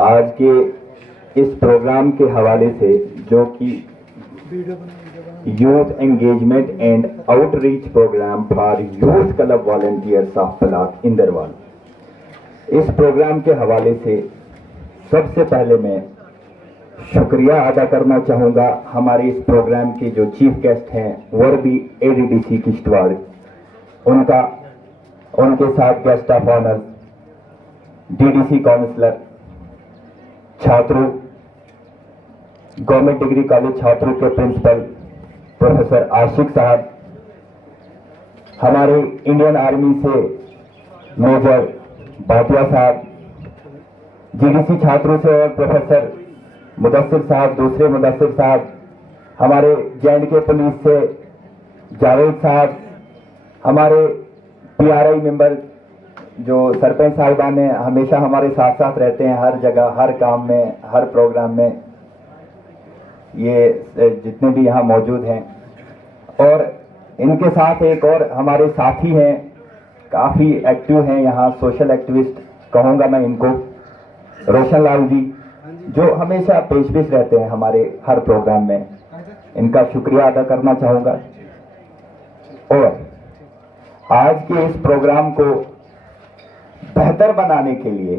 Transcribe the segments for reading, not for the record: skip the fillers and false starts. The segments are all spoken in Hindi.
आज के इस प्रोग्राम के हवाले से जो कि youth engagement and outreach program for youth club volunteers of block Inderwal, इस प्रोग्राम के हवाले से सबसे पहले मैं शुक्रिया अदा करना चाहूँगा हमारे इस प्रोग्राम के जो चीफ गेस्ट हैं वर्दी एडीडीसी किश्तवाड़, उनका, उनके साथ guest of honour DDC councillor, छात्रों, गवर्नमेंट डिग्री कॉलेज छात्रों के प्रिंसिपल प्रोफेसर आशिक साहब, हमारे इंडियन आर्मी से मेजर भाटिया साहब, जीडीसी छात्रों से और प्रोफेसर मुदस्सिर साहब, दूसरे मुदस्सिर साहब, हमारे जे&के पुलिस से जावेद साहब, हमारे पीआरआई मेंबर जो सरपंच साहिबान हैं, हमेशा हमारे साथ साथ रहते हैं हर जगह, हर काम में, हर प्रोग्राम में, ये जितने भी यहाँ मौजूद हैं। और इनके साथ एक और हमारे साथी हैं, काफ़ी एक्टिव हैं यहाँ, सोशल एक्टिविस्ट कहूँगा मैं इनको, रोशन लाल जी, जो हमेशा पेश रहते हैं हमारे हर प्रोग्राम में, इनका शुक्रिया अदा करना चाहूँगा। और आज के इस प्रोग्राम को बेहतर बनाने के लिए,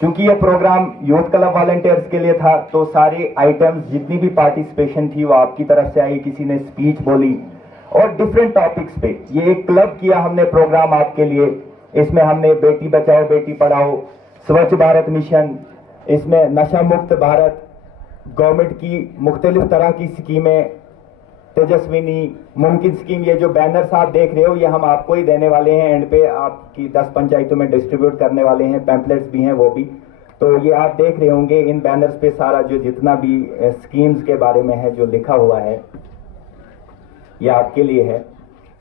क्योंकि ये प्रोग्राम यूथ क्लब वॉलंटियर्स के लिए था, तो सारे आइटम्स जितनी भी पार्टिसिपेशन थी वो आपकी तरफ से आई, किसी ने स्पीच बोली और डिफरेंट टॉपिक्स पे ये एक क्लब किया हमने प्रोग्राम आपके लिए। इसमें हमने बेटी बचाओ बेटी पढ़ाओ, स्वच्छ भारत मिशन, इसमें नशा मुक्त भारत, गवर्नमेंट की मुख्तलिफ तरह की स्कीमें, तेजस्विनी, मुमकिन स्कीम, ये जो बैनर्स आप देख रहे हो ये हम आपको ही देने वाले हैं, एंड पे आपकी 10 पंचायतों में डिस्ट्रीब्यूट करने वाले हैं, पैम्पलेट्स भी हैं वो भी। तो ये आप देख रहे होंगे इन बैनर्स पे सारा जो जितना भी स्कीम्स के बारे में है जो लिखा हुआ है ये आपके लिए है।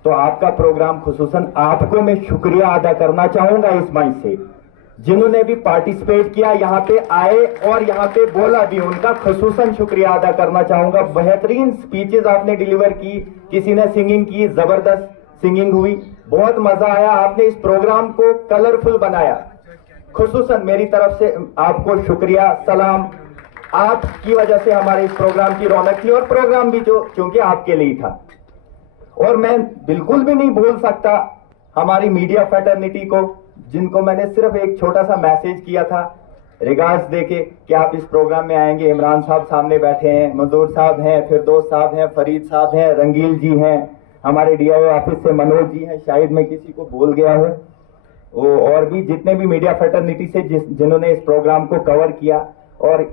तो आपका प्रोग्राम, खुसूसन आपको मैं शुक्रिया अदा करना चाहूंगा इस मंच से, जिन्होंने भी पार्टिसिपेट किया, यहाँ पे आए और यहाँ पे बोला भी, उनका खुसूसन शुक्रिया अदा करना चाहूंगा। बेहतरीन स्पीचेस आपने डिलीवर की, किसी ने सिंगिंग की, जबरदस्त सिंगिंग हुई, बहुत मजा आया, आपने इस प्रोग्राम को कलरफुल बनाया। खुसूसन मेरी तरफ से आपको शुक्रिया, सलाम, आपकी वजह से हमारे इस प्रोग्राम की रौनक थी और प्रोग्राम भी जो क्योंकि आपके लिए था। और मैं बिल्कुल भी नहीं भूल सकता हमारी मीडिया फैटर्निटी को, जिनको मैंने सिर्फ एक छोटा सा मैसेज किया था रिगार्ड्स देके कि आप इस प्रोग्राम में आएंगे। इमरान साहब सामने बैठे हैं, मजदूर साहब हैं, फिरदौस साहब हैं, फरीद साहब हैं, रंगील जी हैं, हमारे डीआईओ ऑफिस से मनोज जी हैं, शायद मैं किसी को भूल गया हूँ, और भी जितने भी मीडिया फैटर्निटी से जिन्होंने इस प्रोग्राम को कवर किया। और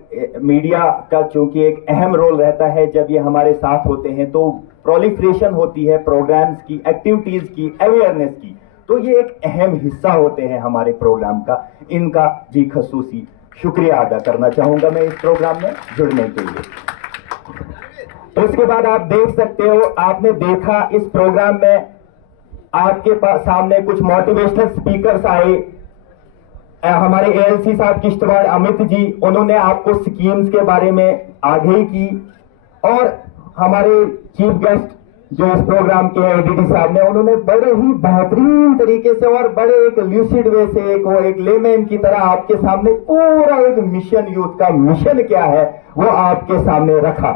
मीडिया का चूंकि एक अहम रोल रहता है, जब ये हमारे साथ होते हैं तो प्रोलिफरेशन होती है प्रोग्राम्स की, एक्टिविटीज की, अवेयरनेस की, तो ये एक अहम हिस्सा होते हैं हमारे प्रोग्राम का। इनका भी खसूसी शुक्रिया अदा करना चाहूंगा मैं इस प्रोग्राम में जुड़ने के लिए। तो उसके बाद आप देख सकते हो, आपने देखा इस प्रोग्राम में आपके पास सामने कुछ मोटिवेशनल स्पीकर्स आए, हमारे एएलसी साहब किश्तवाड़ अमित जी, उन्होंने आपको स्कीम्स के बारे में आगाही की, और हमारे चीफ गेस्ट जो इस प्रोग्राम के एडीडी साहब ने, उन्होंने बड़े ही बेहतरीन तरीके से और बड़े एक ल्यूसिड वे से एक लेमैन की तरह आपके सामने पूरा एक मिशन, यूथ का मिशन क्या है वो आपके सामने रखा।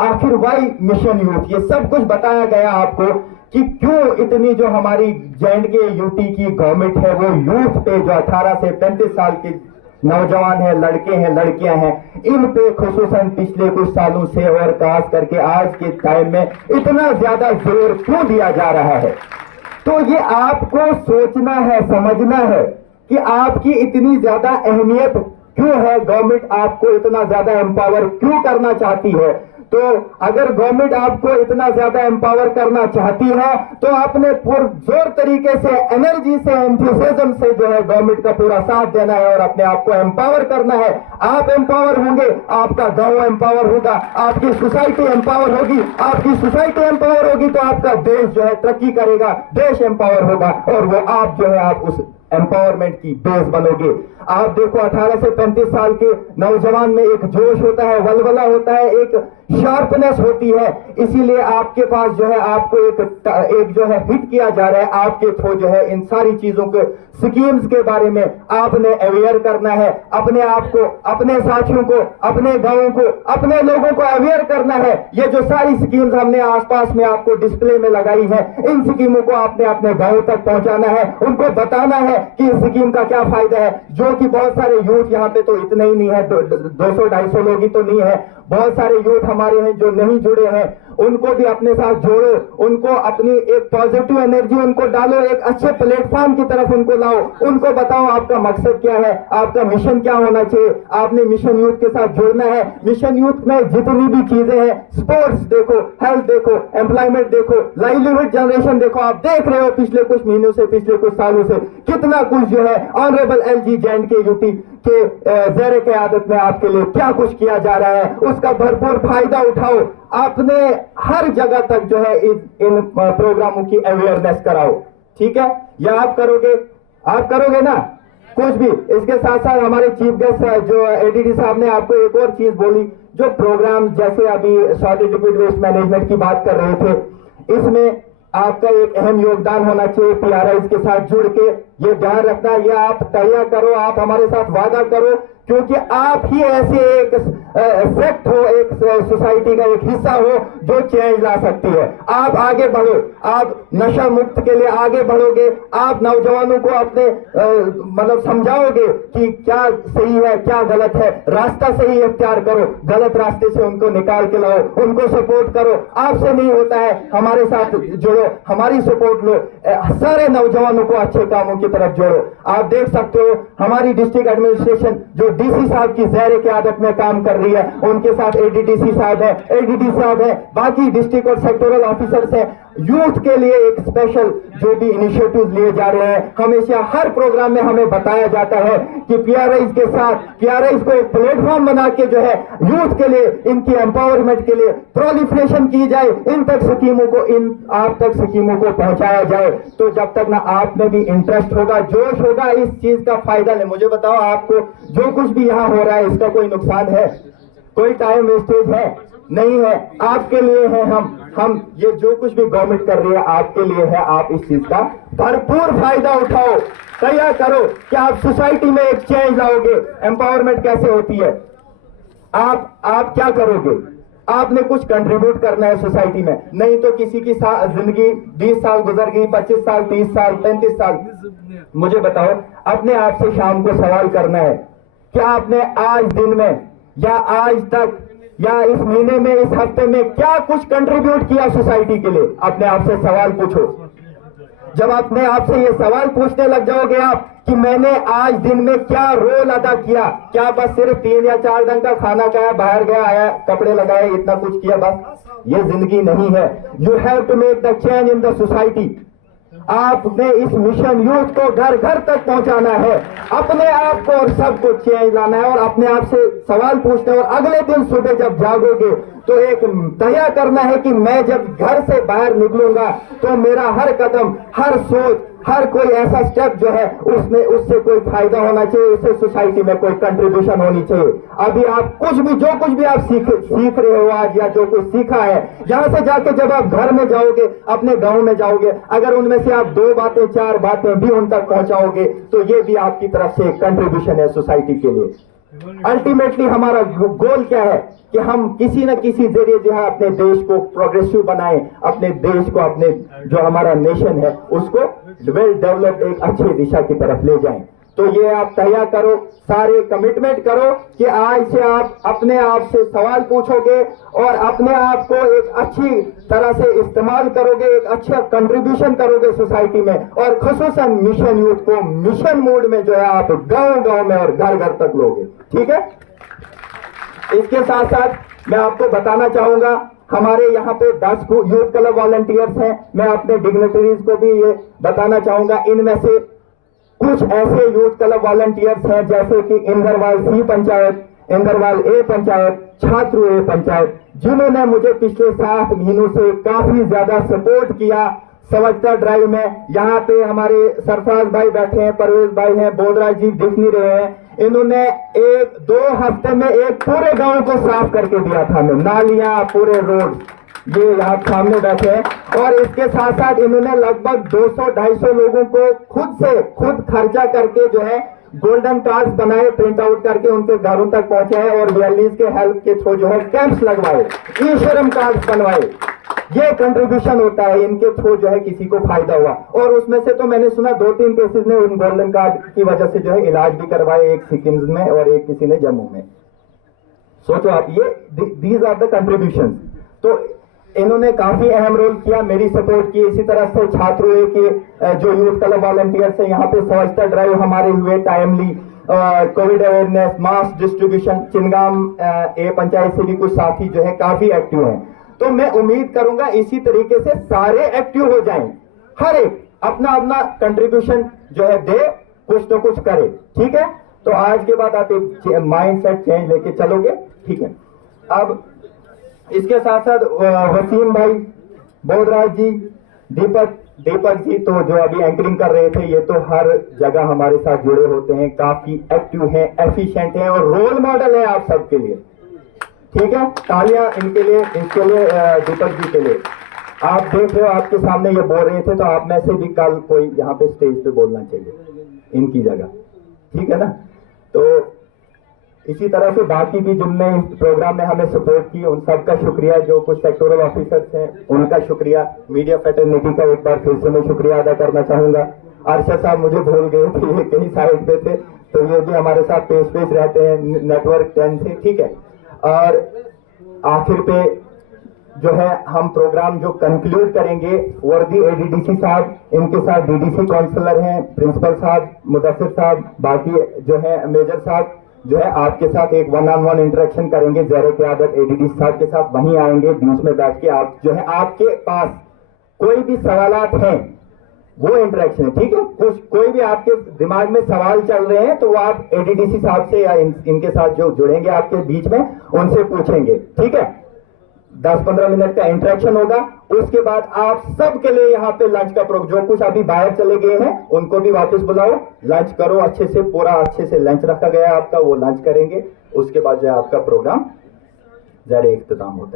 आखिर वाई मिशन यूथ, ये सब कुछ बताया गया आपको कि क्यों इतनी जो हमारी जे&के यूटी की गवर्नमेंट है वो यूथ पे, जो 18 से 35 साल के नौजवान हैं, लड़के हैं, लड़कियां हैं, इन पे खुसूसन पिछले कुछ सालों से और खास करके आज के टाइम में इतना ज्यादा जोर क्यों दिया जा रहा है। तो ये आपको सोचना है, समझना है कि आपकी इतनी ज्यादा अहमियत क्यों है, गवर्नमेंट आपको इतना ज्यादा एम्पावर क्यों करना चाहती है। तो अगर गवर्नमेंट आपको इतना ज्यादा एम्पावर करना चाहती है तो आपने पुरजोर तरीके से, एनर्जी से, एंथुसियाज्म से जो है गवर्नमेंट का पूरा साथ देना है और अपने आप को एम्पावर करना है। आप एम्पावर होंगे, आपका गांव एम्पावर होगा, आपकी सोसाइटी एम्पावर होगी, आपकी सोसाइटी एम्पावर होगी तो आपका देश जो है तरक्की करेगा, देश एम्पावर होगा, और वो आप जो है आप उस एम्पावरमेंट की बेस बनोगे। आप देखो 18 से 35 साल के नौजवान में एक जोश होता है, वलवला होता है, एक शार्पनेस होती है, इसीलिए आपके पास जो है आपको एक जो है हिट किया जा रहा है आपके थ्रू जो है इन सारी चीजों के स्कीम्स के बारे में आपने अवेयर करना है, अपने आप को, अपने साथियों को, अपने गांवों को, अपने लोगों को अवेयर करना है। ये जो सारी स्कीम्स हमने आसपास में आपको डिस्प्ले में लगाई है, इन स्कीमों को आपने अपने गांव तक पहुंचाना है, उनको बताना है कि इस स्कीम का क्या फायदा है। जो कि बहुत सारे यूथ यहाँ पे तो इतने ही नहीं है, 200-250 लोग ही तो नहीं है, बहुत सारे यूथ हमारे हैं जो नहीं जुड़े हैं, उनको भी अपने साथ जोड़ो, उनको अपनी एक पॉजिटिव एनर्जी उनको डालो, एक अच्छे प्लेटफॉर्म की तरफ उनको लाओ, उनको बताओ आपका मकसद क्या है, आपका मिशन क्या होना चाहिए। आपने मिशन यूथ के साथ जुड़ना है। मिशन यूथ में जितनी भी चीजें हैं, स्पोर्ट्स देखो, हेल्थ देखो, एम्प्लॉयमेंट देखो, लाइवलीहुड जनरेशन देखो, आप देख रहे हो पिछले कुछ महीनों से, पिछले कुछ सालों से कितना कुछ जो है ऑनरेबल LG J&K UT के ज़ेरे क़यादत में आपके लिए क्या कुछ किया जा रहा है, उसका भरपूर फायदा उठाओ। आपने हर जगह तक जो है इन प्रोग्रामों की अवेयरनेस कराओ, ठीक है। या आप करोगे ना कुछ भी। इसके साथ साथ हमारे चीफ गेस्ट जो ADD साहब ने आपको एक और चीज बोली, जो प्रोग्राम जैसे अभी सॉलिड लिक्विड वेस्ट मैनेजमेंट की बात कर रहे थे, इसमें आपका एक अहम योगदान होना चाहिए PRIs के साथ जुड़ के। ये ध्यान रखना, ये आप तैयार करो, आप हमारे साथ वादा करो, क्योंकि आप ही ऐसे एक सेक्ट हो, एक सोसाइटी का एक हिस्सा हो जो चेंज ला सकती है। आप आगे बढ़ो, आप नशा मुक्त के लिए आगे बढ़ोगे, आप नौजवानों को अपने मतलब समझाओगे कि क्या सही है क्या गलत है, रास्ता सही इख्तियार करो, गलत रास्ते से उनको निकाल के लाओ, उनको सपोर्ट करो। आपसे नहीं होता है, हमारे साथ जुड़ो, हमारी सपोर्ट लो, सारे नौजवानों को अच्छे कामों की तरफ जोड़ो। आप देख सकते हो हमारी डिस्ट्रिक्ट एडमिनिस्ट्रेशन जो DC साहब की ज़ेरे क़यादत में काम कर रही है, उनके साथ ADDC साहब है, ADD साहब है, बाकी डिस्ट्रिक्ट और सेक्टोरल ऑफिसर्स हैं। यूथ के लिए एक स्पेशल जो भी इनिशिएटिव लिए जा रहे हैं, हमेशा हर प्रोग्राम में हमें बताया जाता है कि PRIs के साथ, PRIs को एक प्लेटफॉर्म बना के जो है यूथ के लिए, इनकी एम्पावरमेंट के लिए प्रोलिफरेशन की जाए, इन तक स्कीमों को, आप तक स्कीमों को पहुंचाया जाए। तो जब तक ना आप में भी इंटरेस्ट होगा, जोश होगा, इस चीज का फायदा ले। मुझे बताओ, आपको जो कुछ भी यहाँ हो रहा है इसका कोई नुकसान है, कोई टाइम वेस्टेज है? नहीं है। आपके लिए है, हम ये जो कुछ भी गवर्नमेंट कर रही है आपके लिए है। आप इस चीज का भरपूर फायदा उठाओ, तैयार करो कि आप सोसाइटी में एक चेंज लाओगे। एम्पावरमेंट कैसे होती है? आप क्या करोगे? आपने कुछ कंट्रीब्यूट करना है सोसाइटी में, नहीं तो किसी की जिंदगी 20 साल गुजर गई, 25 साल, 30 साल, 35 साल। मुझे बताओ, अपने आप से शाम को सवाल करना है, क्या आपने आज दिन में या आज तक या इस महीने में, इस हफ्ते में क्या कुछ कंट्रीब्यूट किया सोसाइटी के लिए? अपने आप से सवाल पूछो। जब अपने आप से ये सवाल पूछने लग जाओगे आप कि मैंने आज दिन में क्या रोल अदा किया, क्या बस सिर्फ 3 या 4 ढंग का खाना खाया, बाहर गया, आया, कपड़े लगाए, इतना कुछ किया, बस ये जिंदगी नहीं है। You have to make the change in the society. आपने इस मिशन यूथ को घर घर तक पहुंचाना है, अपने आप को और सबको चेंज लाना है और अपने आप से सवाल पूछना है। और अगले दिन सुबह जब जागोगे तो एक तय करना है कि मैं जब घर से बाहर निकलूंगा तो मेरा हर कदम, हर सोच, हर कोई ऐसा स्टेप जो है उसमें उससे कोई फायदा होना चाहिए, उससे सोसाइटी में कोई कंट्रीब्यूशन होनी चाहिए। अभी आप कुछ भी, जो कुछ भी आप सीख रहे हो आज, या जो कुछ सीखा है, यहां से जाके जब आप घर में जाओगे, अपने गांव में जाओगे, अगर उनमें से आप 2 बातें 4 बातें भी उन तक पहुंचाओगे तो ये भी आपकी तरफ से कंट्रीब्यूशन है सोसाइटी के लिए। अल्टीमेटली हमारा गोल क्या है कि हम किसी न किसी जरिए जो है अपने देश को प्रोग्रेसिव बनाएं, अपने देश को, अपने जो हमारा नेशन है उसको वेल डेवलप्ड एक अच्छी दिशा की तरफ ले जाएं। तो ये आप तैयार करो, सारे कमिटमेंट करो कि आज से आप अपने आप से सवाल पूछोगे और अपने आप को एक अच्छी तरह से इस्तेमाल करोगे, एक अच्छा कंट्रीब्यूशन करोगे सोसाइटी में, और खुसूसन मिशन यूथ को मिशन मोड में जो है आप गांव-गांव में और घर-घर तक लोगे। ठीक है? इसके साथ साथ मैं आपको बताना चाहूंगा, हमारे यहाँ पे 10 यूथ क्लब वॉलंटियर्स हैं। मैं अपने डिग्नेटरीज को भी ये बताना चाहूंगा, इनमें से कुछ ऐसे यूथ क्लब वॉलंटियर्स हैं जैसे कि इंदरवाल C पंचायत, इंदरवाल A पंचायत, छात्र A पंचायत, जिन्होंने मुझे पिछले 7 महीनों से काफी ज्यादा सपोर्ट किया, स्वच्छता ड्राइव में। यहाँ पे हमारे सरफराज भाई बैठे हैं, परवेज भाई हैं, बोधराज जी दिख नहीं रहे हैं। इन्होंने 1-2 हफ्ते में एक पूरे गांव को साफ करके दिया था, नालियां, पूरे रोड, ये यहाँ सामने बैठे हैं। और इसके साथ साथ इन्होंने लगभग 200-250 लोगों को खुद खर्चा करके जो है गोल्डन कार्ड्स बनाए, प्रिंट आउट करके उनके घरों तक पहुंचाए और वीएलईज के हेल्प के थ्रू जो है कैंप्स लगवाए, ई श्रम कार्ड्स बनवाए। ये कंट्रीब्यूशन होता है, इनके थ्रू जो है किसी को फायदा हुआ। और उसमें से तो मैंने सुना 2-3 केसेस ने उन गोल्डन कार्ड की वजह से जो है इलाज भी करवाए, एक सिक्किम में और एक किसी ने जम्मू में। सोचो आप, ये दीज आर द कंट्रीब्यूशन। तो इन्होंने काफी अहम रोल किया, मेरी सपोर्ट की। इसी तरह से छात्रों के जो यूथ क्लब वॉलंटियर्स है, यहाँ पे स्वच्छता ड्राइव हमारे हुए timely, Covid awareness, mass distribution, Chingam ए पंचायत से भी कुछ साथी जो है काफी एक्टिव हैं। तो मैं उम्मीद करूंगा इसी तरीके से सारे एक्टिव हो जाएं, हर एक अपना अपना कंट्रीब्यूशन जो है दे, कुछ तो कुछ करे, ठीक है। तो आज के बाद आप एक माइंड सेट चेंज लेके चलोगे, ठीक है। अब इसके साथ साथ वसीम भाई, बोधराज जी, दीपक जी तो जो अभी एंकरिंग कर रहे थे, ये तो हर जगह हमारे साथ जुड़े होते हैं, काफी एक्टिव हैं, एफिशिएंट हैं और रोल मॉडल है आप सबके लिए, ठीक है। तालियां इनके लिए दीपक जी के लिए। आप देख रहे हो, आपके सामने ये बोल रहे थे, तो आप में से भी कल कोई यहाँ पे स्टेज पे बोलना चाहिए इनकी जगह, ठीक है ना। तो इसी तरह से बाकी भी जिनने इस प्रोग्राम में हमें सपोर्ट की, उन सबका शुक्रिया। जो कुछ सेक्टोरल ऑफिसर्स हैं उनका शुक्रिया। मीडिया फ्रेटर्निटी का एक बार फिर से मैं शुक्रिया अदा करना चाहूंगा। अरशद साहब मुझे भूल गए थे, ये कहीं साइड पे थे, तो ये भी हमारे साथ पेश रहते हैं नेटवर्क 10 से, ठीक है। और आखिर पे जो है हम प्रोग्राम जो कंक्लूड करेंगे, वर्दी एडीडीसी साहब, इनके साथ डीडीसी काउंसलर हैं, प्रिंसिपल साहब, मुदस्सिर साहब, बाकी जो है मेजर साहब जो है आपके साथ एक 1-on-1 इंटरेक्शन करेंगे। ज़रा क़यादत एडीडीसी साहब के साथ वहीं आएंगे, बीच में बैठ के आप जो है आपके पास कोई भी सवालात हैं वो इंटरेक्शन है, ठीक है। कोई भी आपके दिमाग में सवाल चल रहे हैं तो वो आप एडीडीसी साहब से या इनके साथ जो जुड़ेंगे आपके बीच में, उनसे पूछेंगे, ठीक है। 10-15 मिनट का इंटरेक्शन होगा। उसके बाद आप सबके लिए यहाँ पे लंच का प्रोग्राम, जो कुछ अभी बाहर चले गए हैं उनको भी वापस बुलाओ, लंच करो अच्छे से, पूरा अच्छे से लंच रखा गया है आपका, वो लंच करेंगे। उसके बाद जो है आपका प्रोग्राम जारी इख्तिताम होता है।